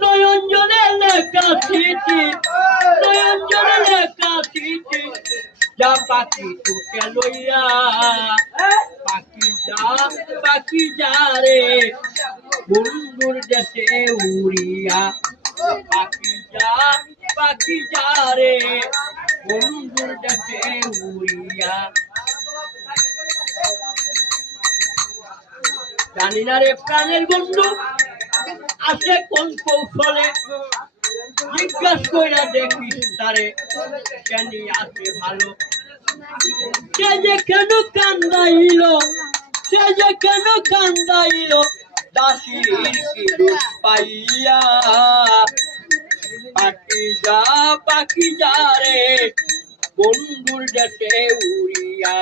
নয়ন জলে লেখা চিঠি, নয়ন জলে লেখা চিঠি, যা পাখি টুকে লইয়া, পাখি যা রে বন্ধুর দেশে উড়িয়া, পাখি যা রে বন্ধুর দেশে উড়িয়া। জানি না রে প্রাণের বন্ধু আসে কোন কৌশলে, জিজ্ঞাসা কইরা দেখিস তারে কেন আছে ভালো। সে যে কেন কান্দাইল, সে যে কেন কান্দাইল, দাসীর কি দোষ পাইয়া। পাখি যা রে বন্ধুর দেশে উড়িয়া।